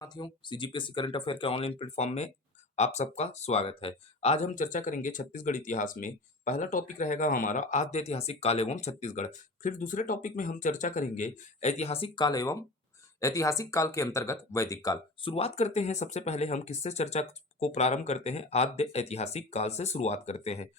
साथियों, CGPSC current affair के online platform में आप सबका स्वागत है। आज हम चर्चा करेंगे छत्तीसगढ़ इतिहास में। पहला टॉपिक रहेगा हमारा आद्य ऐतिहासिक काल एवं छत्तीसगढ़। फिर दूसरे टॉपिक में हम चर्चा करेंगे ऐतिहासिक काल एवं ऐतिहासिक काल के अंतर्गत वैदिक काल। शुरुआत करते हैं, सबसे पहले हम किससे चर्चा को प्रारंभ करते हैं? आद्य ऐतिहासिक काल से शुरुआत करते हैं।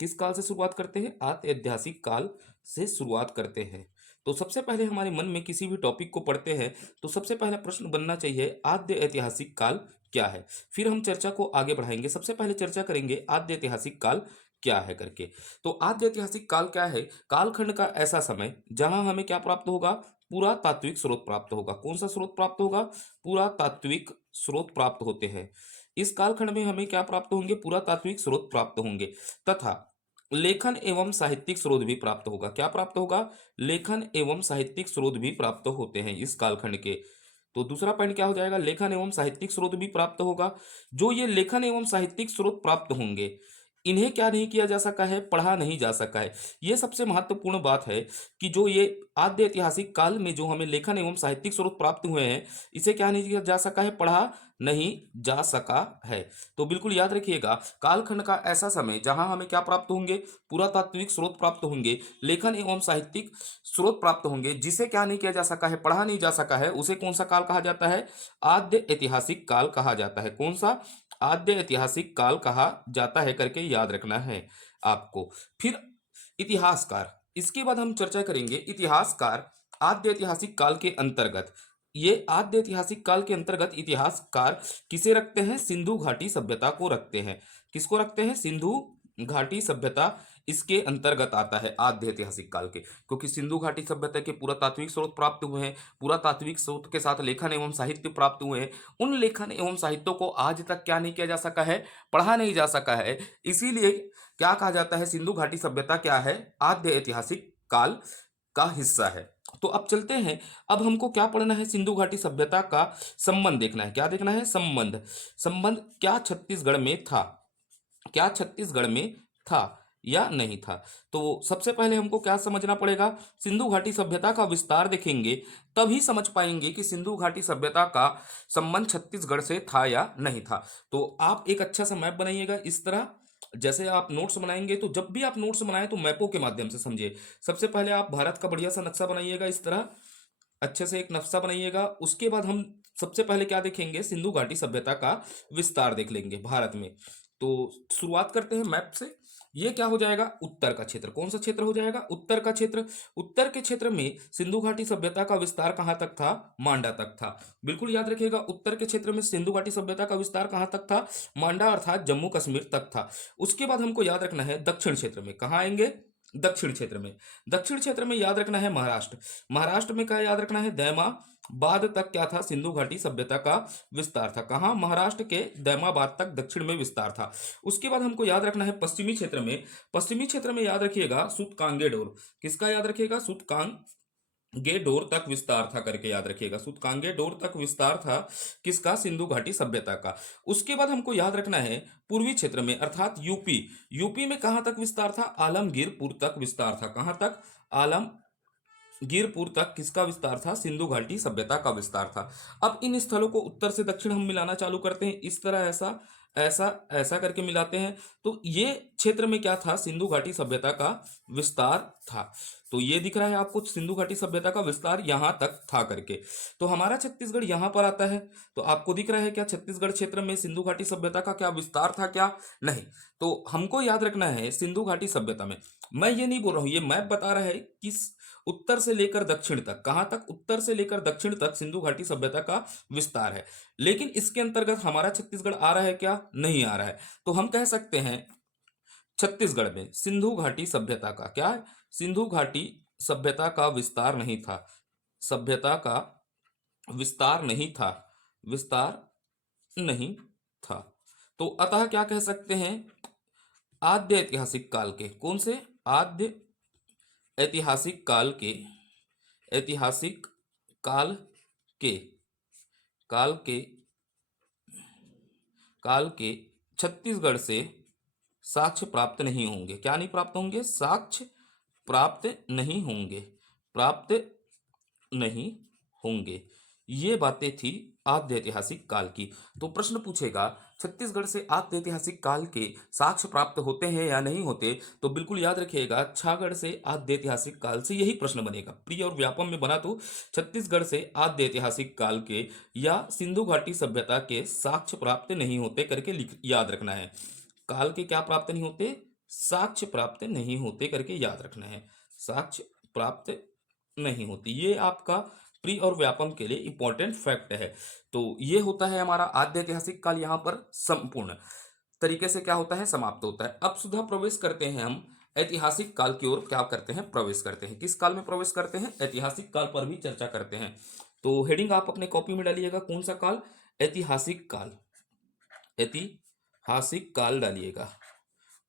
किस काल से शुरुआत करते हैं? आद्य ऐतिहासिक काल से शुरुआत करते हैं। तो सबसे पहले हमारे मन में किसी भी टॉपिक को पढ़ते हैं तो सबसे पहला प्रश्न बनना चाहिए, आद्य ऐतिहासिक काल क्या है? फिर हम चर्चा को आगे बढ़ाएंगे। सबसे पहले चर्चा करेंगे आद्य ऐतिहासिक काल क्या है करके। तो आद्य ऐतिहासिक काल क्या है? कालखंड का ऐसा समय जहां हमें क्या प्राप्त होगा? पुरातात्विक स्रोत प्राप्त होगा। कौन सा स्रोत प्राप्त होगा? पुरातात्विक स्रोत प्राप्त होते हैं। इस कालखंड में हमें क्या प्राप्त होंगे? पुरातात्विक स्रोत प्राप्त होंगे तथा लेखन एवं साहित्यिक स्रोत भी प्राप्त होगा। क्या प्राप्त होगा? लेखन एवं साहित्यिक स्रोत भी प्राप्त होते हैं इस कालखंड के। तो दूसरा पॉइंट क्या हो जाएगा? लेखन एवं साहित्यिक स्रोत भी प्राप्त होगा। जो ये लेखन एवं साहित्यिक स्रोत प्राप्त होंगे, इन्हें क्या नहीं किया जा सका है? पढ़ा नहीं जा सका है। ये सबसे महत्वपूर्ण बात है कि जो ये आद्य ऐतिहासिक काल में जो हमें लेखन एवं साहित्यिक स्रोत प्राप्त हुए हैं, इसे क्या नहीं किया जा सका है? पढ़ा नहीं जा सका है। तो बिल्कुल याद रखिएगा, कालखंड का ऐसा समय जहां हमें क्या प्राप्त होंगे? पुरातात्विक स्रोत प्राप्त होंगे, लेखन एवं साहित्यिक स्रोत प्राप्त होंगे, जिसे क्या नहीं किया जा सका है? पढ़ा नहीं जा सका है। उसे कौन सा काल कहा जाता है? आद्य ऐतिहासिक काल कहा जाता है। कौन सा? आद्य ऐतिहासिक काल कहा जाता है करके याद रखना है आपको। फिर इतिहासकार, इसके बाद हम चर्चा करेंगे इतिहासकार आद्य ऐतिहासिक काल के अंतर्गत। ये आद्य ऐतिहासिक काल के अंतर्गत इतिहासकार किसे रखते हैं? सिंधु घाटी सभ्यता को रखते हैं। किसको रखते हैं? सिंधु घाटी सभ्यता इसके अंतर्गत आता है आद्य ऐतिहासिक काल के, क्योंकि सिंधु घाटी सभ्यता के पुरातात्विक स्रोत प्राप्त हुए हैं। पुरातात्विक स्रोत के साथ लेखन एवं साहित्य प्राप्त हुए हैं। उन लेखन एवं साहित्यों को आज तक क्या नहीं किया जा सका है? पढ़ा नहीं जा सका है। इसीलिए क्या कहा जाता है? सिंधु घाटी सभ्यता क्या है? आद्य ऐतिहासिक काल का हिस्सा है। तो अब चलते हैं, अब हमको क्या पढ़ना है? सिंधु घाटी सभ्यता का संबंध देखना है। क्या देखना है? संबंध। संबंध क्या छत्तीसगढ़ में था? क्या छत्तीसगढ़ में था या नहीं था? तो सबसे पहले हमको क्या समझना पड़ेगा? सिंधु घाटी सभ्यता का विस्तार देखेंगे तभी समझ पाएंगे कि सिंधु घाटी सभ्यता का संबंध छत्तीसगढ़ से था या नहीं था। तो आप एक अच्छा सा मैप बनाइएगा इस तरह। जैसे आप नोट्स बनाएंगे तो जब भी आप नोट्स बनाएं तो मैपों के माध्यम से समझिए। सबसे पहले आप भारत का बढ़िया सा नक्शा बनाइएगा इस तरह। अच्छे से एक नक्शा बनाइएगा। उसके बाद हम सबसे पहले क्या देखेंगे? सिंधु घाटी सभ्यता का विस्तार देख लेंगे भारत में। तो शुरुआत करते हैं मैप से। ये क्या हो जाएगा? उत्तर का क्षेत्र। कौन सा क्षेत्र हो जाएगा? उत्तर का क्षेत्र। उत्तर के क्षेत्र में सिंधु घाटी सभ्यता का विस्तार कहां तक था? मांडा तक था। बिल्कुल याद रखिएगा, उत्तर के क्षेत्र में सिंधु घाटी सभ्यता का विस्तार कहां तक था? मांडा अर्थात जम्मू कश्मीर तक था। उसके बाद हमको याद रखना है दक्षिण क्षेत्र में। कहां आएंगे? दक्षिण क्षेत्र में। दक्षिण क्षेत्र में याद रखना है महाराष्ट्र। महाराष्ट्र में क्या याद रखना है? दैमाबाद तक क्या था? सिंधु घाटी सभ्यता का विस्तार था। कहाँ? महाराष्ट्र के दैमाबाद तक दक्षिण में विस्तार था। उसके बाद हमको याद रखना है पश्चिमी क्षेत्र में। पश्चिमी क्षेत्र में याद रखिएगा सूतकांगेडोर। किसका याद रखिएगा? सूतकांगेडोर तक विस्तार था करके याद रखिएगा। सूतकांगेडोर तक विस्तार था किसका? सिंधु घाटी सभ्यता का। उसके बाद हमको याद रखना है पूर्वी क्षेत्र में अर्थात यूपी। यूपी में कहां तक विस्तार था? आलमगीरपुर तक विस्तार था। कहां तक? आलम गिरपुर तक किसका विस्तार था? सिंधु घाटी सभ्यता का विस्तार था। अब इन स्थलों को उत्तर से दक्षिण हम मिलाना चालू करते हैं इस तरह, ऐसा ऐसा ऐसा करके मिलाते हैं। तो ये क्षेत्र में क्या था? सिंधु घाटी सभ्यता का विस्तार था। तो ये दिख रहा है आपको, सिंधु घाटी सभ्यता का विस्तार यहां तक था करके। तो हमारा छत्तीसगढ़ यहां पर आता है। तो आपको दिख रहा है क्या छत्तीसगढ़ क्षेत्र में सिंधु घाटी सभ्यता का क्या विस्तार था क्या? नहीं। तो हमको याद रखना है सिंधु घाटी सभ्यता में, मैं ये नहीं बोल रहा हूं, ये मैप बता रहा है कि उत्तर से लेकर दक्षिण तक। कहां तक? उत्तर से लेकर दक्षिण तक सिंधु घाटी सभ्यता का विस्तार है। लेकिन इसके अंतर्गत हमारा छत्तीसगढ़ आ रहा है क्या? नहीं आ रहा है। तो हम कह सकते हैं छत्तीसगढ़ में सिंधु घाटी सभ्यता का क्या है? सिंधु घाटी सभ्यता का विस्तार नहीं था। सभ्यता का विस्तार नहीं था। विस्तार नहीं था। तो अतः क्या कह सकते हैं? आद्य ऐतिहासिक काल के, कौन से? आद्य ऐतिहासिक काल के, ऐतिहासिक काल के, काल के, काल के छत्तीसगढ़ से साक्ष्य प्राप्त नहीं होंगे। क्या नहीं प्राप्त होंगे? साक्ष्य प्राप्त नहीं होंगे। प्राप्त नहीं होंगे। ये बातें थी आद्य ऐतिहासिक काल की। तो प्रश्न पूछेगा छत्तीसगढ़ से आद्य ऐतिहासिक काल के साक्ष्य प्राप्त होते हैं या नहीं होते, तो बिल्कुल याद रखिएगा छागढ़ से आद्य ऐतिहासिक काल से यही प्रश्न बनेगा। प्रिय और व्यापम में बना तो छत्तीसगढ़ से आद्य ऐतिहासिक काल के या सिंधु घाटी सभ्यता के साक्ष्य प्राप्त नहीं होते करके याद रखना है। काल के क्या प्राप्त नहीं होते? साक्ष्य प्राप्त नहीं होते करके याद रखना है। साक्ष्य प्राप्त नहीं होती, ये आपका प्री और व्यापम के लिए इंपॉर्टेंट फैक्ट है। तो ये होता है हमारा आद्य ऐतिहासिक काल, यहाँ पर संपूर्ण तरीके से क्या होता है, समाप्त होता है। अब सुधा प्रवेश करते हैं हम ऐतिहासिक काल की ओर। क्या करते हैं? प्रवेश करते हैं। किस काल में प्रवेश करते हैं? ऐतिहासिक काल पर भी चर्चा करते हैं। तो हेडिंग आप अपने कॉपी में डालिएगा, कौन सा काल? ऐतिहासिक काल। ऐतिहासिक काल डालिएगा।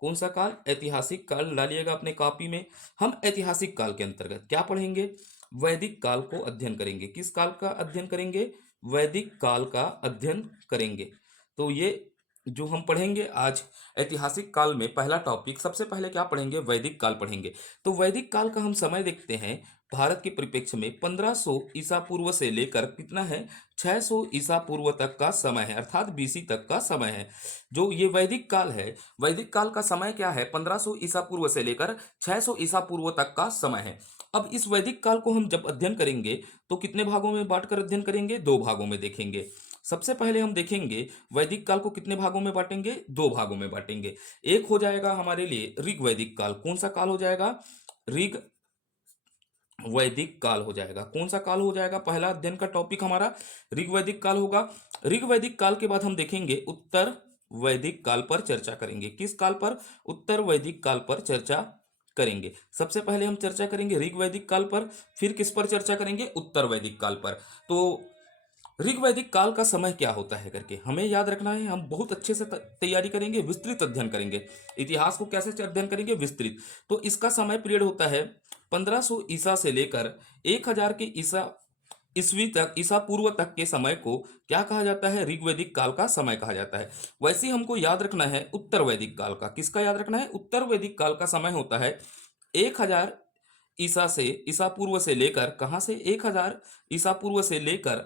कौन सा काल? ऐतिहासिक काल डालिएगा अपने कॉपी में। हम ऐतिहासिक काल के अंतर्गत क्या पढ़ेंगे? वैदिक काल को अध्ययन करेंगे। किस काल का अध्ययन करेंगे? वैदिक काल का अध्ययन करेंगे। तो ये जो हम पढ़ेंगे आज ऐतिहासिक काल में पहला टॉपिक, सबसे पहले क्या पढ़ेंगे? वैदिक काल पढ़ेंगे। तो वैदिक काल का हम समय देखते हैं भारत के परिप्रेक्ष्य में 1500 ईसा पूर्व से लेकर कितना है, 600 ईसा पूर्व तक का समय है, अर्थात बीसी तक का समय है। जो ये वैदिक काल है, वैदिक काल का समय क्या है? 1500 ईसा पूर्व से लेकर 600 ईसा पूर्व तक का समय है। अब इस वैदिक काल को हम जब अध्ययन करेंगे तो कितने भागों में बांटकर अध्ययन करेंगे? दो भागों में देखेंगे। सबसे पहले हम देखेंगे वैदिक काल को कितने भागों में बांटेंगे? दो भागों में बांटेंगे। एक हो जाएगा हमारे लिए ऋग वैदिक काल। कौन सा काल हो जाएगा? ऋग वैदिक काल हो जाएगा। कौन सा काल हो जाएगा? पहला अध्ययन का टॉपिक हमारा ऋग वैदिक काल होगा। ऋग वैदिक काल के बाद हम देखेंगे उत्तर वैदिक काल पर चर्चा करेंगे। किस काल पर? उत्तर वैदिक काल पर चर्चा करेंगे। सबसे पहले हम चर्चा करेंगे ऋग वैदिक काल पर, फिर किस पर चर्चा करेंगे? उत्तर वैदिक काल पर। तो ऋग वैदिक काल का समय क्या होता है करके हमें याद रखना है। हम बहुत अच्छे से तैयारी करेंगे, विस्तृत अध्ययन करेंगे। इतिहास को कैसे अध्ययन करेंगे? विस्तृत। तो इसका समय पीरियड होता है 1500 ईसा से लेकर 1000 के ईस्वी तक, ईसा पूर्व तक के समय को क्या कहा जाता है? ऋग्वैदिक काल का समय कहा जाता है। वैसे ही हमको याद रखना है उत्तर वैदिक काल का। किसका याद रखना है? उत्तर वैदिक काल का समय होता है 1000 ईसा पूर्व से लेकर, कहां से? 1000 ईसा पूर्व से लेकर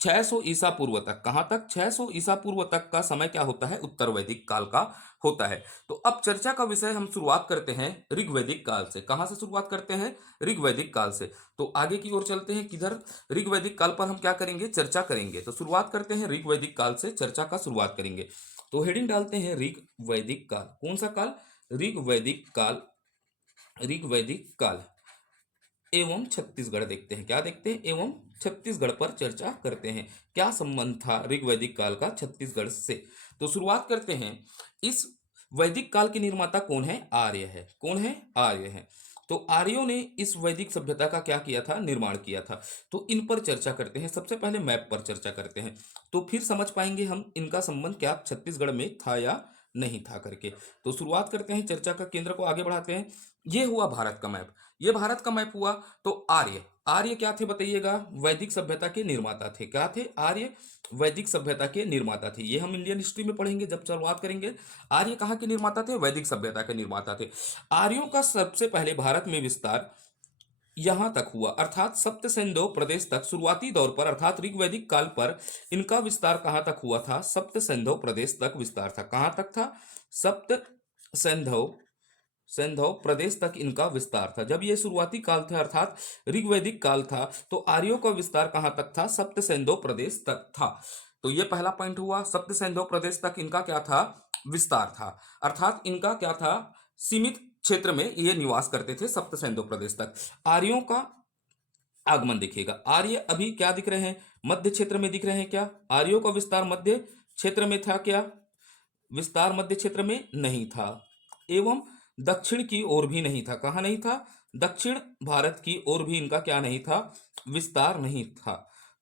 600 ईसा पूर्व तक। कहां तक? 600 ईसा पूर्व तक का समय क्या होता है? उत्तर वैदिक काल का होता है। तो अब चर्चा का विषय हम शुरुआत करते हैं ऋग्वैदिक काल से। कहां से शुरुआत करते हैं? ऋग्वैदिक काल से। तो आगे की ओर चलते हैं, किधर? ऋग्वैदिक काल पर हम क्या करेंगे? चर्चा करेंगे। तो शुरुआत करते हैं ऋग्वैदिक काल से, चर्चा का शुरुआत करेंगे। तो हेडिंग डालते हैं ऋग्वैदिक काल। कौन सा काल? ऋग्वैदिक काल। ऋग्वैदिक काल एवं छत्तीसगढ़ देखते हैं। क्या देखते हैं? एवं छत्तीसगढ़ पर चर्चा करते हैं। क्या संबंध था ऋग्वैदिक काल का छत्तीसगढ़ से? तो शुरुआत करते हैं। इस वैदिक काल के निर्माता कौन है? आर्य है। कौन है? आर्य है। तो आर्यों ने इस वैदिक सभ्यता का क्या किया था? निर्माण किया था। तो इन पर चर्चा करते हैं। सबसे पहले मैप पर चर्चा करते हैं, तो फिर समझ पाएंगे हम इनका संबंध क्या छत्तीसगढ़ में था या नहीं था करके। तो शुरुआत करते हैं, चर्चा का केंद्र को आगे बढ़ाते हैं। ये हुआ भारत का मैप। ये भारत का मैप हुआ। तो आर्य, आर्य क्या थे बताइएगा? वैदिक सभ्यता के निर्माता थे। क्या थे? आर्य वैदिक सभ्यता के निर्माता थे। ये हम इंडियन हिस्ट्री में पढ़ेंगे जब शुरुआत करेंगे। आर्य कहाँ के निर्माता थे? वैदिक सभ्यता के निर्माता थे। आर्यों का सबसे पहले भारत में विस्तार यहां तक हुआ, अर्थात सप्त सिंधु प्रदेश तक। शुरुआती दौर पर अर्थात ऋग्वैदिक काल पर इनका विस्तार कहां तक हुआ था? सप्त सिंधु प्रदेश तक विस्तार था। कहां तक था? सप्त सिंधु सिंधु प्रदेश तक इनका विस्तार था। जब ये शुरुआती काल था अर्थात ऋग्वैदिक काल था, तो आर्यों का विस्तार कहां तक था? सप्त सिंधु प्रदेश तक था। तो ये पहला पॉइंट हुआ। सप्त सिंधु प्रदेश तक इनका क्या था? विस्तार था। अर्थात इनका क्या था? सीमित क्षेत्र में ये निवास करते थे सप्त सिंधु प्रदेश तक। आर्यों का आगमन देखिएगा। आर्य अभी क्या दिख रहे हैं? मध्य क्षेत्र में दिख रहे हैं। क्या आर्यों का विस्तार मध्य क्षेत्र में था? क्या विस्तार मध्य क्षेत्र में नहीं था, एवं दक्षिण की ओर भी नहीं था। कहाँ नहीं था? दक्षिण भारत की ओर भी इनका क्या नहीं था? विस्तार नहीं था।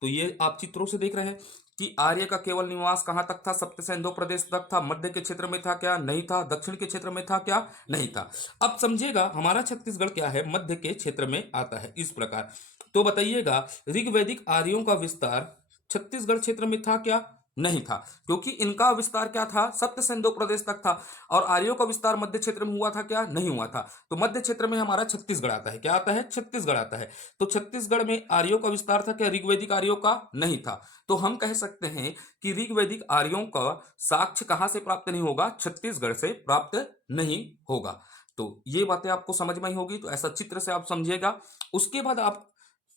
तो ये आप चित्रों से देख रहे हैं कि आर्य का केवल निवास कहाँ तक था? सप्त सिंधु प्रदेश तक था। मध्य के क्षेत्र में था? क्या नहीं था। दक्षिण के क्षेत्र में था? क्या नहीं था। अब समझिएगा हमारा छत्तीसगढ़ क्या है? मध्य के क्षेत्र में आता है। इस प्रकार तो बताइएगा ऋग्वैदिक आर्यों का विस्तार छत्तीसगढ़ क्षेत्र में था? क्या नहीं था, क्योंकि इनका विस्तार क्या था, सप्त सिंधु प्रदेश तक था, और आर्यों का विस्तार मध्य क्षेत्र में हुआ था क्या, नहीं हुआ था। तो मध्य क्षेत्र में हमारा छत्तीसगढ़ आता है, क्या आता है, छत्तीसगढ़ आता है। तो छत्तीसगढ़ में आर्यों का विस्तार था क्या, ऋग्वैदिक आर्यों का नहीं था। तो हम कह सकते हैं कि ऋग्वैदिक आर्यों का साक्ष्य कहां से प्राप्त नहीं होगा, छत्तीसगढ़ से प्राप्त नहीं होगा। तो ये बातें आपको समझ में ही होगी, तो ऐसा चित्र से आप समझिएगा। उसके बाद आप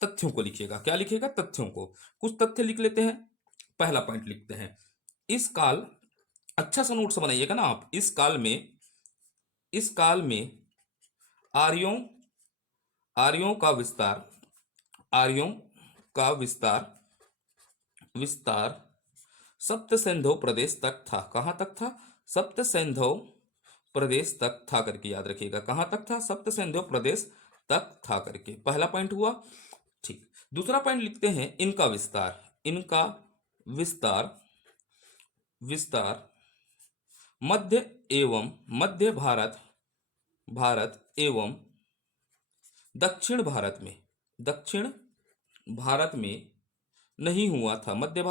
तथ्यों को लिखिएगा, क्या लिखिएगा, तथ्यों को। कुछ तथ्य लिख लेते हैं। पहला पॉइंट लिखते हैं, इस काल, अच्छा सा नोट्स बनाइएगा ना आप, इस काल में आर्यों आर्यों का विस्तार, आर्यों का विस्तार सप्त सिंधु प्रदेश तक था। कहां तक था, सप्त सिंधु प्रदेश तक था करके याद रखिएगा। कहां तक था, सप्त सिंधु प्रदेश तक था करके। पहला पॉइंट हुआ, ठीक। दूसरा पॉइंट लिखते हैं, इनका विस्तार मध्य एवं मध्य भारत एवं दक्षिण भारत में नहीं हुआ था। मध्य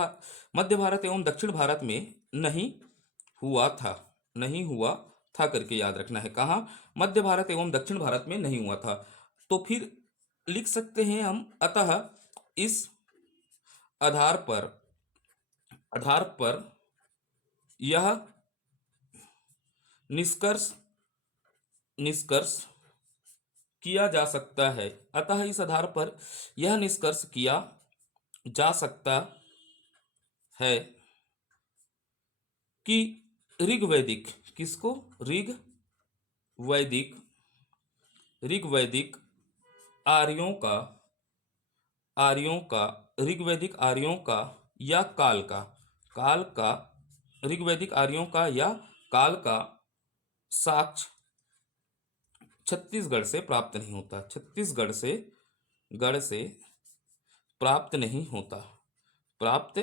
भारत एवं दक्षिण भारत में नहीं हुआ था करके याद रखना है। कहाँ, मध्य भारत एवं दक्षिण भारत में नहीं हुआ था। तो फिर लिख सकते हैं हम, अतः इस आधार पर यह निष्कर्ष किया जा सकता है। अतः इस आधार पर यह निष्कर्ष किया जा सकता है कि ऋग्वैदिक, किसको, ऋग्वैदिक ऋग्वैदिक आर्यों का ऋग्वैदिक आर्यों का या काल का ऋग्वैदिक आर्यों का या काल का साक्ष्य छत्तीसगढ़ से प्राप्त नहीं होता। गढ़ से प्राप्त नहीं होता, प्राप्त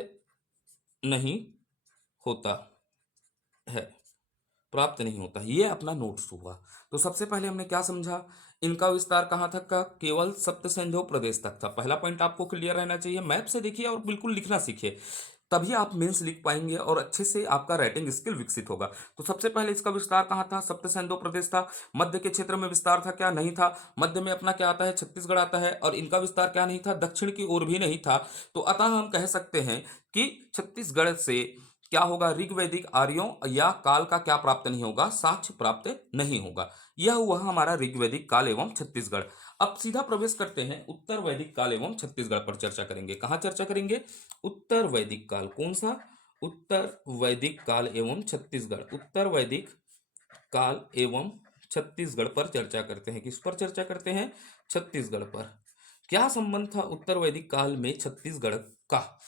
नहीं होता है, प्राप्त नहीं होता। ये अपना नोट्स हुआ। तो सबसे पहले हमने क्या समझा, इनका विस्तार कहाँ तक का, केवल सप्त सिंधु प्रदेश तक था। पहला पॉइंट आपको क्लियर रहना चाहिए। मैप से देखिए और बिल्कुल लिखना सीखिए, तभी आप मेंस लिख पाएंगे और अच्छे से आपका राइटिंग स्किल विकसित होगा। तो सबसे पहले इसका विस्तार कहाँ था, सप्त सिंधु प्रदेश था। मध्य के क्षेत्र में विस्तार था क्या, नहीं था। मध्य में अपना क्या आता है, छत्तीसगढ़ आता है। और इनका विस्तार क्या नहीं था, दक्षिण की ओर भी नहीं था। तो अतः हम कह सकते हैं कि छत्तीसगढ़ से क्या होगा, ऋग्वैदिक आर्यों या काल का क्या प्राप्त नहीं होगा, साक्ष्य प्राप्त नहीं होगा। यह हुआ हमारा ऋग्वैदिक काल एवं छत्तीसगढ़। अब सीधा प्रवेश करते हैं उत्तर वैदिक काल एवं छत्तीसगढ़ पर चर्चा करेंगे। कहां चर्चा करेंगे, उत्तर वैदिक काल। कौन सा, उत्तर वैदिक काल एवं छत्तीसगढ़। उत्तर वैदिक काल एवं छत्तीसगढ़ पर चर्चा करते हैं। किस पर चर्चा करते हैं, छत्तीसगढ़ पर। क्या संबंध था उत्तर वैदिक काल में छत्तीसगढ़ का,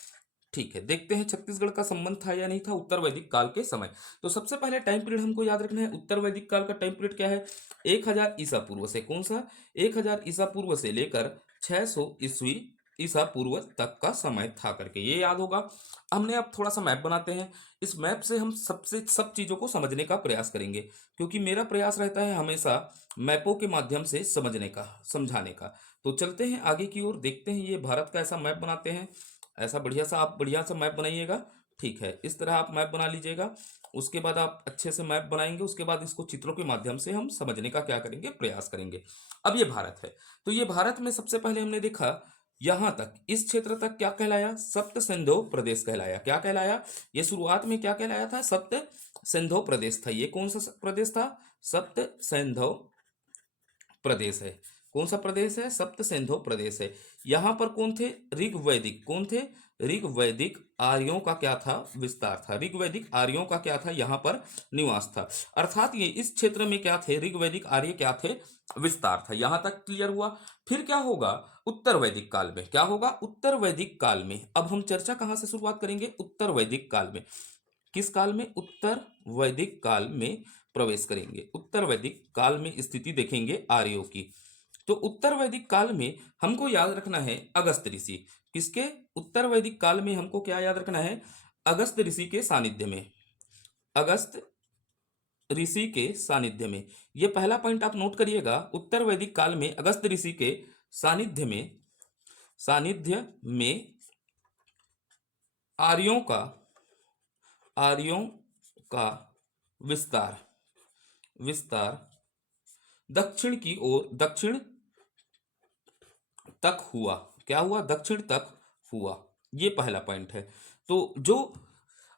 ठीक है, देखते हैं छत्तीसगढ़ का संबंध था या नहीं था उत्तर वैदिक काल के समय। तो सबसे पहले टाइम पीरियड हमको याद रखना है। उत्तर वैदिक काल का टाइम पीरियड क्या है, 1000 ईसा पूर्व से। कौन सा, 1000 ईसा पूर्व से लेकर 600 ईस्वी ईसा पूर्व तक का समय था करके, ये याद होगा। हमने अब थोड़ा सा मैप बनाते हैं। इस मैप से हम सब चीज़ों को समझने का प्रयास करेंगे, क्योंकि मेरा प्रयास रहता है हमेशा मैपों के माध्यम से समझने का, समझाने का। तो चलते हैं आगे की ओर, देखते हैं ये भारत का ऐसा मैप बनाते हैं। ऐसा बढ़िया सा मैप बनाइएगा, ठीक है, इस तरह आप मैप बना लीजिएगा। उसके बाद आप अच्छे से मैप बनाएंगे, उसके बाद इसको चित्रों के माध्यम से हम समझने का क्या करेंगे, प्रयास करेंगे। अब ये भारत है, तो ये भारत में सबसे पहले हमने देखा यहां तक, इस क्षेत्र तक क्या कहलाया, सप्त सिंधु प्रदेश कहलाया। क्या कहलाया, ये शुरुआत में क्या कहलाया था, सप्त सिंधु प्रदेश था। ये कौन सा प्रदेश था, सप्त सिंधु प्रदेश है। कौन सा प्रदेश है, सप्त सिंधु प्रदेश है। यहां पर कौन थे, ऋग्वैदिक, कौन थे, ऋग्वैदिक आर्यों का क्या था, विस्तार था। ऋग्वैदिक आर्यों का क्या था, यहां पर निवास था। अर्थात ये इस क्षेत्र में क्या थे, ऋग्वैदिक आर्य क्या थे, विस्तार था। यहां तक क्लियर हुआ। फिर क्या होगा, उत्तर वैदिक काल में क्या होगा, उत्तर वैदिक काल में। अब हम चर्चा कहां से शुरुआत करेंगे, उत्तर वैदिक काल में। किस काल में, उत्तर वैदिक काल में प्रवेश करेंगे। उत्तर वैदिक काल में स्थिति देखेंगे आर्यों की। तो उत्तर वैदिक काल में हमको याद रखना है अगस्त ऋषि। किसके, उत्तर वैदिक काल में हमको क्या याद रखना है, अगस्त ऋषि के सानिध्य में। अगस्त ऋषि के सानिध्य में, यह पहला पॉइंट आप नोट करिएगा। उत्तर वैदिक काल में अगस्त ऋषि के सानिध्य में आर्यों का आर्यों का विस्तार विस्तार दक्षिण की ओर, दक्षिण तक हुआ। क्या हुआ? दक्षिण तक हुआ। ये पहला पॉइंट है। तो जो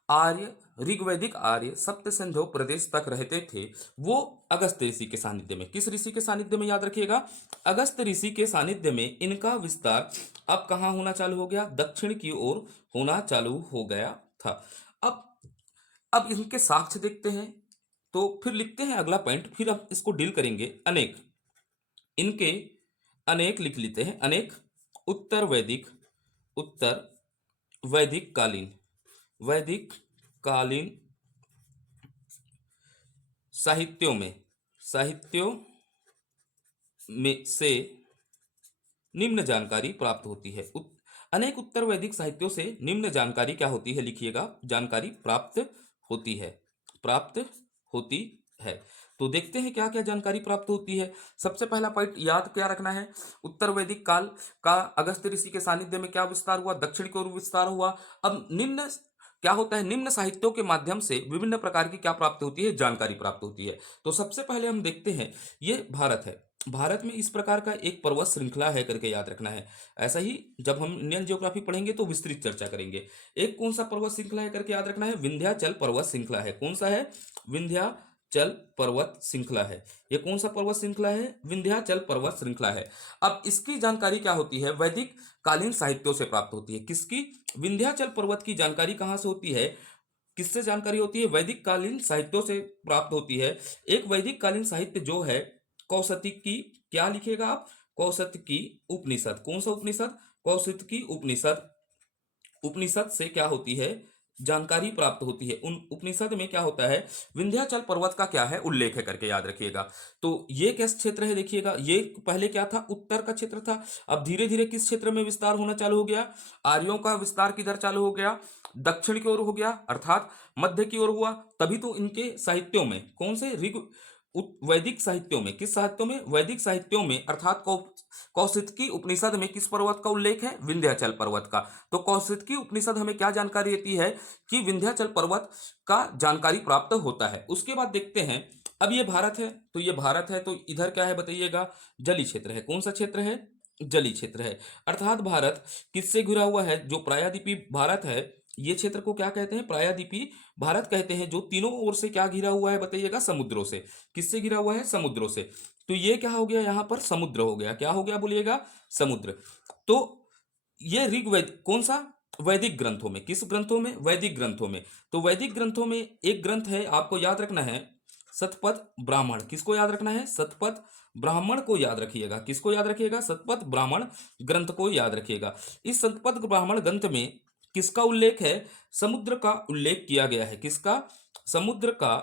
आर्य, ऋग्वैदिक आर्य सप्त सिंधु प्रदेश तक रहते थे, वो अगस्त ऋषि के सानिध्य में, किस ऋषि के सानिध्य में, याद रखिएगा, अगस्त ऋषि के सानिध्य में इनका विस्तार अब कहाँ होना चालू हो गया? दक्षिण की ओर होना चालू हो गया था। अब अब इनके साक्ष्य देखते हैं, तो फिर लिखते हैं अगला पॉइंट, फिर अब इसको डील करेंगे। अनेक, इनके अनेक लिख लेते हैं, अनेक उत्तर वैदिक, उत्तर वैदिक कालीन, वैदिक कालीन साहित्यों में से निम्न जानकारी प्राप्त होती है। अनेक उत्तर वैदिक साहित्यों से निम्न जानकारी क्या होती है? लिखिएगा, जानकारी प्राप्त होती है, प्राप्त होती है। तो देखते हैं क्या क्या जानकारी प्राप्त होती है। सबसे पहला पॉइंट याद क्या रखना है? उत्तर वैदिक काल का अगस्त्य ऋषि के सानिध्य में क्या विस्तार हुआ? दक्षिण की ओर विस्तार हुआ। अब निम्न क्या होता है? निम्न साहित्यों के माध्यम से विभिन्न प्रकार की क्या प्राप्त होती है? जानकारी प्राप्त होती है। तो सबसे पहले हम देखते हैं, ये भारत है, भारत में इस प्रकार का एक पर्वत श्रृंखला है करके याद रखना है। ऐसा ही जब हम इंडियन ज्योग्राफी पढ़ेंगे तो विस्तृत चर्चा करेंगे। एक कौन सा पर्वत श्रृंखला है करके याद रखना है? विंध्याचल पर्वत श्रृंखला है। कौन सा है? विंध्याचल पर्वत श्रृंखला है। ये कौन सा पर्वत श्रृंखला है? विंध्याचल पर्वत श्रृंखला है। अब इसकी जानकारी क्या होती है? वैदिक कालीन साहित्यों से प्राप्त होती है। किसकी? विंध्याचल पर्वत की जानकारी कहां से होती है? किससे जानकारी होती है? वैदिक कालीन साहित्यों से प्राप्त होती है। एक वैदिक कालीन साहित्य जो है कौशिकी, क्या लिखेगा आप? कौशिकी उपनिषद। कौन सा उपनिषद? कौशिकी उपनिषद। उपनिषद से क्या होती है? जानकारी प्राप्त होती है। उन उपनिषद में क्या होता है? विंध्याचल पर्वत का क्या है? उल्लेख है करके याद रखिएगा। तो ये किस क्षेत्र है? देखिएगा, ये पहले क्या था? उत्तर का क्षेत्र था। अब धीरे धीरे किस क्षेत्र में विस्तार होना चालू हो गया? आर्यों का विस्तार किधर चालू हो गया? दक्षिण की ओर हो गया, अर्थात मध्य की ओर हुआ। तभी तो इनके साहित्यों में, कौन से? ऋग वैदिक साहित्यों में, किस साहित्यों में? वैदिक साहित्यों में, अर्थात कौशिकी उपनिषद में किस पर्वत का उल्लेख है? विंध्याचल पर्वत का। तो कौशिकी उपनिषद हमें क्या जानकारी देती है? कि विंध्याचल पर्वत का जानकारी प्राप्त होता है। उसके बाद देखते हैं, अब ये भारत है, तो ये भारत है, तो इधर क्या है बताइएगा? जली क्षेत्र है। कौन सा क्षेत्र है? जली क्षेत्र है। अर्थात भारत किससे घिरा हुआ है? जो प्रायद्वीपीय भारत है, ये क्षेत्र को क्या कहते हैं? प्रायद्वीपीय भारत कहते हैं। जो तीनों ओर से क्या घिरा हुआ है बताइएगा? समुद्रों से। किससे घिरा हुआ है? समुद्रों से। तो ये क्या हो गया? यहां पर समुद्र हो गया। क्या हो गया बोलिएगा? समुद्र। तो ये ऋग्वेद कौन सा? वैदिक ग्रंथों में। किस ग्रंथों में? वैदिक ग्रंथों में। तो वैदिक ग्रंथों में एक ग्रंथ है, आपको याद रखना है, शतपथ ब्राह्मण। किसको याद रखना है? शतपथ ब्राह्मण को याद रखिएगा। किसको याद रखिएगा? शतपथ ब्राह्मण ग्रंथ को याद रखिएगा। इस शतपथ ब्राह्मण ग्रंथ में किसका उल्लेख है? समुद्र का उल्लेख किया गया है। किसका? समुद्र का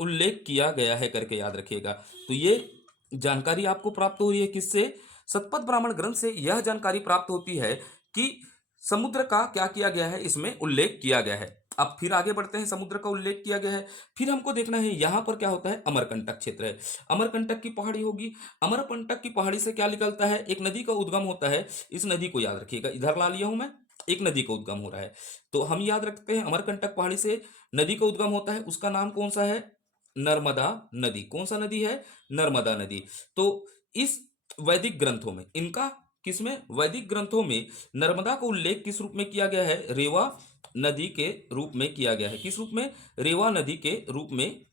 उल्लेख किया गया है करके याद रखिएगा। तो ये जानकारी आपको प्राप्त हो रही है किससे? शतपथ ब्राह्मण ग्रंथ से यह जानकारी प्राप्त होती है कि समुद्र का क्या किया गया है? इसमें उल्लेख किया गया है। अब फिर आगे बढ़ते हैं, समुद्र का उल्लेख किया गया है। फिर हमको देखना है यहां पर क्या होता है? अमरकंटक क्षेत्र है। अमरकंटक की पहाड़ी होगी। अमरकंटक की पहाड़ी से क्या निकलता है? एक नदी का उद्गम होता है। इस नदी को याद रखिएगा, इधर ला लिया हूं मैं, एक नदी का उद्गम हो रहा है। तो हम याद रखते हैं अमरकंटक पहाड़ी से नदी का उद्गम होता है। उसका नाम कौन सा है? नर्मदा नदी। कौन सा नदी है? नर्मदा नदी। तो इस वैदिक ग्रंथों में, इनका किसमें? वैदिक ग्रंथों में नर्मदा का उल्लेख किस रूप में किया गया है? रेवा नदी के रूप में किया गया है। किस रूप में? रेवा नदी के रूप में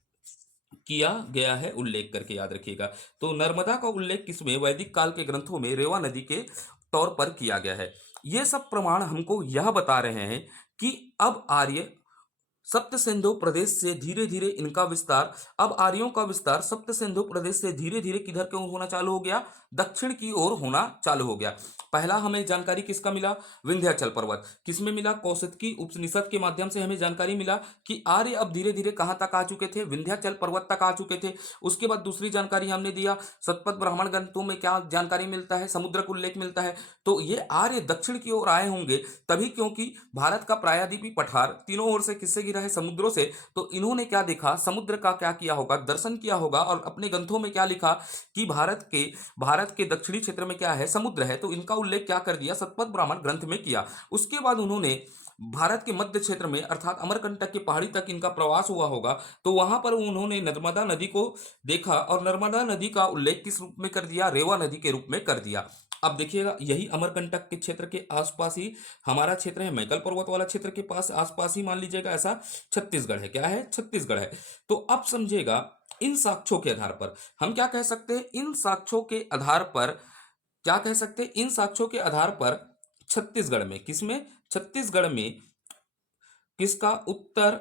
किया गया है, उल्लेख करके याद रखिएगा। तो नर्मदा का उल्लेख किसमें? वैदिक काल के ग्रंथों में रेवा नदी के तौर पर किया गया है। ये सब प्रमाण हमको यह बता रहे हैं कि अब आर्य सप्त सिंधु प्रदेश से धीरे धीरे इनका विस्तार, अब आर्यों का विस्तार सप्त सिंधु प्रदेश से धीरे धीरे किधर की ओर होना चालू हो गया? दक्षिण की ओर होना चालू हो गया। पहला हमें जानकारी किसका मिला? विंध्याचल पर्वत। किसमें मिला? कौशिकी उपनिषद के माध्यम से हमें जानकारी मिला कि आर्य अब धीरे धीरे कहां तक आ चुके थे? विंध्याचल पर्वत तक आ चुके थे। उसके बाद दूसरी जानकारी हमने दिया, शतपथ ब्राह्मण ग्रंथों में क्या जानकारी मिलता है? समुद्र का उल्लेख मिलता है। तो ये आर्य दक्षिण की ओर आए होंगे तभी, क्योंकि भारत का प्रायद्वीपीय पठार तीनों ओर से किससे घिरा है? समुद्रों से। तो इन्होंने क्या देखा? समुद्र का क्या किया होगा? दर्शन किया होगा। और अपने ग्रंथों में क्या लिखा? कि भारत के दक्षिणी क्षेत्र में क्या है? समुद्र है। तो इनका उल्लेख क्या कर दिया? शतपथ ब्राह्मण ग्रंथ में किया। उसके बाद उन्होंने भारत के मध्य क्षेत्र में अर्थात अमरकंटक की पहाड़ी तक इनका प्रवास हुआ होगा, तो वहां पर उन्होंने नर्मदा नदी को देखा और नर्मदा नदी का उल्लेख किस रूप में कर दिया? रेवा नदी के रूप में कर दिया। अब देखिएगा, यही अमरकंटक के क्षेत्र के आसपास ही हमारा क्षेत्र है, मैकल पर्वत वाला क्षेत्र के पास आसपास ही मान लीजिएगा ऐसा छत्तीसगढ़ है। क्या है? छत्तीसगढ़ है। तो अब समझिएगा, इन साक्ष्यों के आधार पर हम क्या कह सकते हैं? इन साक्ष्यों के आधार पर क्या कह सकते हैं? इन साक्ष्यों के आधार पर छत्तीसगढ़ में, किसमें? छत्तीसगढ़ में किसका उत्तर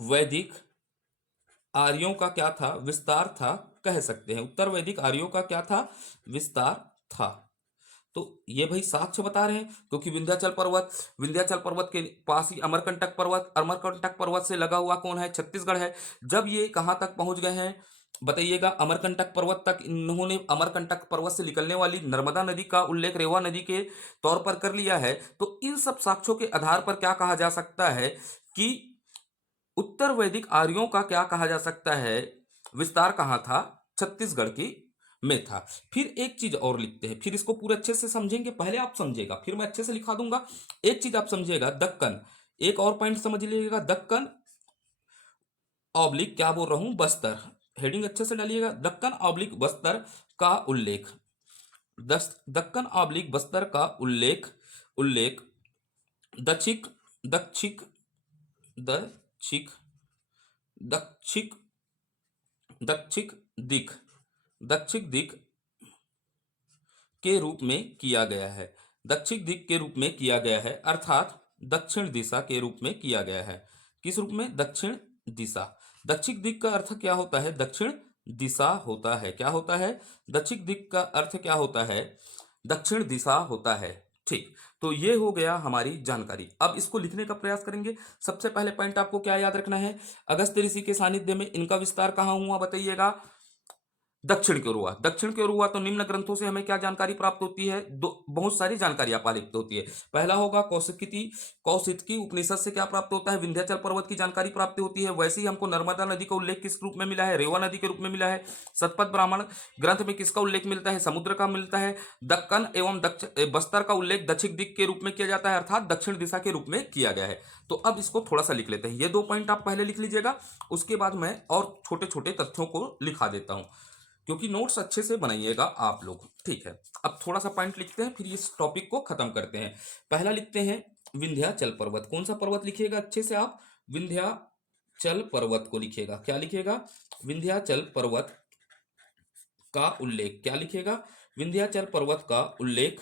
वैदिक आर्यों का क्या था? विस्तार था, कह सकते हैं। उत्तर वैदिक आर्यों का क्या था? विस्तार था। तो ये भाई साक्ष्य बता रहे हैं, क्योंकि विंध्याचल पर्वत के पास ही अमरकंटक पर्वत से लगा हुआ कौन है? छत्तीसगढ़ है। जब ये कहां तक पहुंच गए हैं बताइएगा? अमरकंटक पर्वत तक। इन्होंने अमरकंटक पर्वत से निकलने वाली नर्मदा नदी का उल्लेख रेवा नदी के तौर पर कर लिया है। तो इन सब साक्ष्यों के आधार पर क्या कहा जा सकता है कि उत्तर वैदिक आर्यों का क्या कहा जा सकता है? विस्तार कहां था? छत्तीसगढ़ की में था। फिर एक चीज और लिखते हैं, फिर इसको पूरे अच्छे से समझेंगे। पहले आप समझेगा, फिर मैं अच्छे से लिखा दूंगा। एक चीज आप समझिएगा, दक्कन। एक और पॉइंट समझ लीजिएगा, दक्कन ऑब्लिक क्या बोल रहा हूं? बस्तर। हेडिंग अच्छे से डालिएगा, दक्कन ऑब्लिक बस्तर का उल्लेख। दक्कन ऑब्लिक बस्तर का उल्लेख उल्लेख दक्षिक दक्षिक दक्षिक दक्षिक दक्षिक दिक दक्षिक दिक के रूप में किया गया है। दक्षिण दिक के रूप में किया गया है, अर्थात दक्षिण दिशा के रूप में किया गया है। किस रूप में? दक्षिण दिशा। दक्षिण दिक का अर्थ क्या होता है? दक्षिण दिशा होता है। क्या होता है? दक्षिण दिक का अर्थ क्या होता है? दक्षिण दिशा होता है। ठीक, तो ये हो गया हमारी जानकारी। अब इसको लिखने का प्रयास करेंगे। सबसे पहले पॉइंट आपको क्या याद रखना है? अगस्त्य ऋषि के सानिध्य में इनका विस्तार कहाँ हुआ बताइएगा? दक्षिण की ओर हुआ। दक्षिण की ओर हुआ तो निम्न ग्रंथों से हमें क्या जानकारी प्राप्त होती है? दो बहुत सारी जानकारी प्राप्त होती है। पहला होगा कौशिकी उपनिषद से क्या प्राप्त होता है? विंध्याचल पर्वत की जानकारी प्राप्त होती है। वैसे ही हमको नर्मदा नदी का उल्लेख किस रूप में मिला है? रेवा नदी के रूप में मिला है। शतपथ ब्राह्मण ग्रंथ में किसका उल्लेख मिलता है? समुद्र का मिलता है। दक्कन एवं बस्तर का उल्लेख दक्षिण दिक के रूप में किया जाता है, अर्थात दक्षिण दिशा के रूप में किया गया है। तो अब इसको थोड़ा सा लिख लेते हैं। ये दो पॉइंट आप पहले लिख लीजिएगा, उसके बाद मैं और छोटे छोटे तथ्यों को लिखा देता हूं, क्योंकि नोट्स अच्छे से बनाइएगा आप लोग। ठीक है, अब थोड़ा सा पॉइंट लिखते हैं, फिर इस टॉपिक को खत्म करते हैं। पहला लिखते हैं विंध्याचल पर्वत। कौन सा पर्वत लिखिएगा अच्छे से आप? विंध्याचल पर्वत को लिखिएगा। क्या लिखिएगा? विंध्याचल पर्वत का उल्लेख। क्या लिखिएगा? विंध्याचल पर्वत का उल्लेख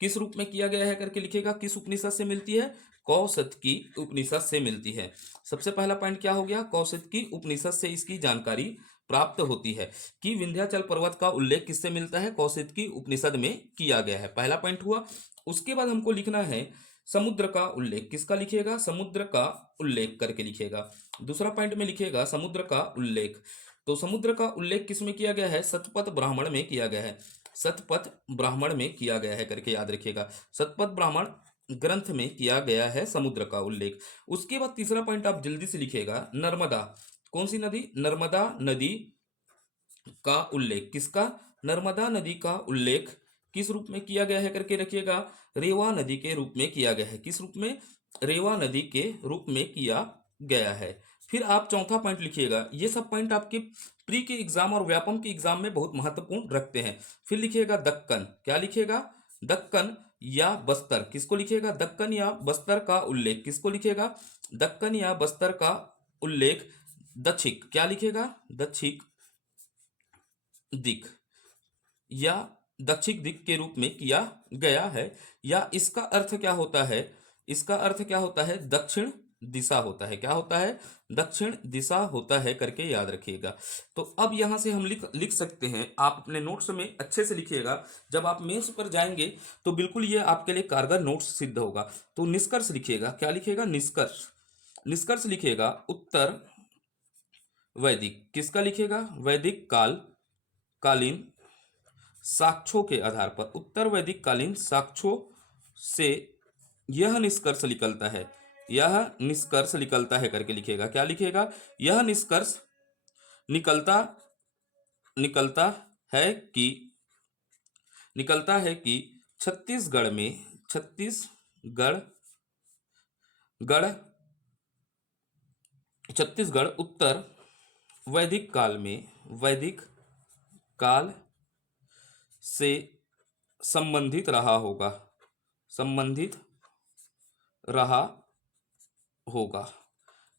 किस रूप में किया गया है करके लिखिएगा। किस उपनिषद से मिलती है? कौशिकी उपनिषद से मिलती है। सबसे पहला पॉइंट क्या हो गया? कौशिकी उपनिषद से इसकी जानकारी प्राप्त होती है कि विंध्याचल पर्वत का उल्लेख किससे मिलता है? कौशिकी उपनिषद में किया गया है। पहला पॉइंट हुआ। उसके बाद हमको लिखना है समुद्र का उल्लेख। किसका लिखिएगा? समुद्र का उल्लेख करके लिखिएगा। दूसरा पॉइंट में लिखिएगा समुद्र का उल्लेख। तो समुद्र का उल्लेख किसमें किया गया है? शतपथ ब्राह्मण में किया गया है। शतपथ ब्राह्मण में किया गया है करके याद रखिएगा। शतपथ ब्राह्मण ग्रंथ में किया गया है समुद्र का उल्लेख। उसके बाद तीसरा पॉइंट आप जल्दी से लिखिएगा, नर्मदा। कौन सी नदी? नर्मदा नदी का उल्लेख। किसका? नर्मदा नदी का उल्लेख किस रूप में किया गया है करके रखिएगा? रेवा नदी के रूप में किया गया है। किस रूप में? रेवा नदी के रूप में किया गया है। फिर आप चौथा पॉइंट लिखिएगा। ये सब पॉइंट आपके प्री के एग्जाम और व्यापम के एग्जाम में बहुत महत्वपूर्ण रखते हैं। फिर लिखिएगा दक्कन। क्या लिखिएगा? दक्कन या बस्तर। किसको लिखिएगा? दक्कन या बस्तर का उल्लेख। किसको लिखिएगा? दक्कन या बस्तर का उल्लेख दक्षिक। क्या लिखिएगा? दक्षिक दिक या दक्षिण दिक के रूप में किया गया है। या इसका अर्थ क्या होता है? इसका अर्थ क्या होता है? दक्षिण दिशा होता है। क्या होता है? दक्षिण दिशा होता है करके याद रखिएगा। तो अब यहां से हम लिख लिख सकते हैं। आप अपने नोट्स में अच्छे से लिखिएगा। जब आप मेंस पर जाएंगे तो बिल्कुल ये आपके लिए कारगर नोट्स सिद्ध होगा। तो निष्कर्ष लिखिएगा। क्या लिखिएगा? निष्कर्ष। निष्कर्ष लिखिएगा उत्तर वैदिक। किसका लिखिएगा? वैदिक कालीन साक्ष्यों के आधार पर, उत्तर वैदिक कालीन साक्ष्यों से यह निष्कर्ष निकलता है। यह निष्कर्ष निकलता है करके लिखिएगा। क्या लिखिएगा? यह निष्कर्ष निकलता निकलता है कि निकलता है कि छत्तीसगढ़ गढ़ छत्तीसगढ़ उत्तर वैदिक काल से संबंधित रहा होगा, संबंधित रहा होगा।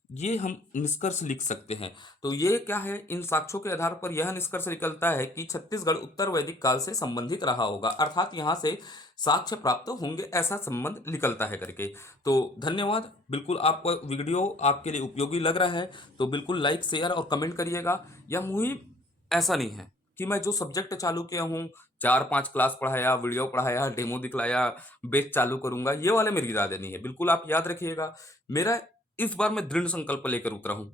ये हम निष्कर्ष लिख सकते हैं। तो ये क्या है, इन साक्ष्यों के आधार पर यह निष्कर्ष निकलता है कि छत्तीसगढ़ उत्तर वैदिक काल से संबंधित रहा होगा, अर्थात यहां से साक्ष्य प्राप्त होंगे, ऐसा संबंध निकलता है करके। तो धन्यवाद। बिल्कुल आपको वीडियो आपके लिए उपयोगी लग रहा है तो बिल्कुल लाइक शेयर और कमेंट करिएगा। यह मुहिम ऐसा नहीं है कि मैं जो सब्जेक्ट चालू किया हूँ, 4-5 क्लास पढ़ाया, वीडियो पढ़ाया, डेमो दिखलाया, बैच चालू करूंगा, ये वाले मेरे इरादे नहीं है। बिल्कुल आप याद रखिएगा, मेरा इस बार मैं दृढ़ संकल्प लेकर उतरा हूं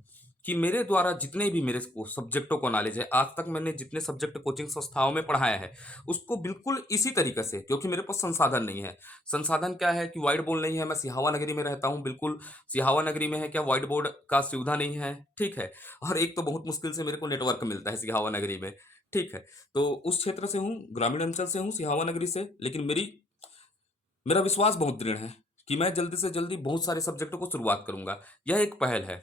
कि मेरे द्वारा जितने भी मेरे को सब्जेक्टों को नॉलेज है, आज तक मैंने जितने सब्जेक्ट कोचिंग संस्थाओं में पढ़ाया है, उसको बिल्कुल इसी तरीके से, क्योंकि मेरे पास संसाधन नहीं है। संसाधन क्या है कि व्हाइट बोर्ड नहीं है, मैं सिहावा नगरी में रहता हूँ, बिल्कुल सिहावा नगरी में है क्या व्हाइट बोर्ड का सुविधा नहीं है, ठीक है। और एक तो बहुत मुश्किल से मेरे को नेटवर्क मिलता है सिहावा नगरी में, ठीक है। तो उस क्षेत्र से हूँ, ग्रामीण अंचल से हूँ, सिहावा नगरी से, लेकिन मेरा विश्वास बहुत दृढ़ है कि मैं जल्दी से जल्दी बहुत सारे सब्जेक्टों को शुरुआत करूंगा। यह एक पहल है।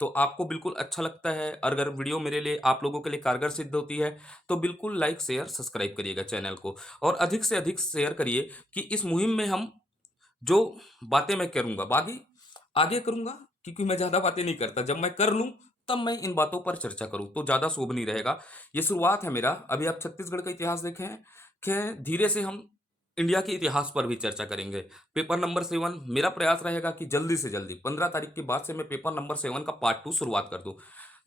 तो आपको बिल्कुल अच्छा लगता है, अगर वीडियो मेरे लिए आप लोगों के लिए कारगर सिद्ध होती है, तो बिल्कुल लाइक शेयर सब्सक्राइब करिएगा चैनल को, और अधिक से अधिक शेयर करिए कि इस मुहिम में हम जो बातें मैं करूंगा बाकी आगे करूंगा, क्योंकि मैं ज्यादा बातें नहीं करता। जब मैं कर लूं तब मैं इन बातों पर चर्चा करूं तो ज्यादा शोभ नहीं रहेगा। ये शुरुआत है मेरा। अभी आप छत्तीसगढ़ का इतिहास देखें कि धीरे से हम इंडिया के इतिहास पर भी चर्चा करेंगे। पेपर नंबर 7 मेरा प्रयास रहेगा कि जल्दी से जल्दी 15 तारीख के बाद से मैं पेपर नंबर 7 का पार्ट 2 शुरुआत कर दूं।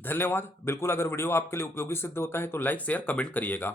धन्यवाद। बिल्कुल अगर वीडियो आपके लिए उपयोगी सिद्ध होता है तो लाइक शेयर कमेंट करिएगा।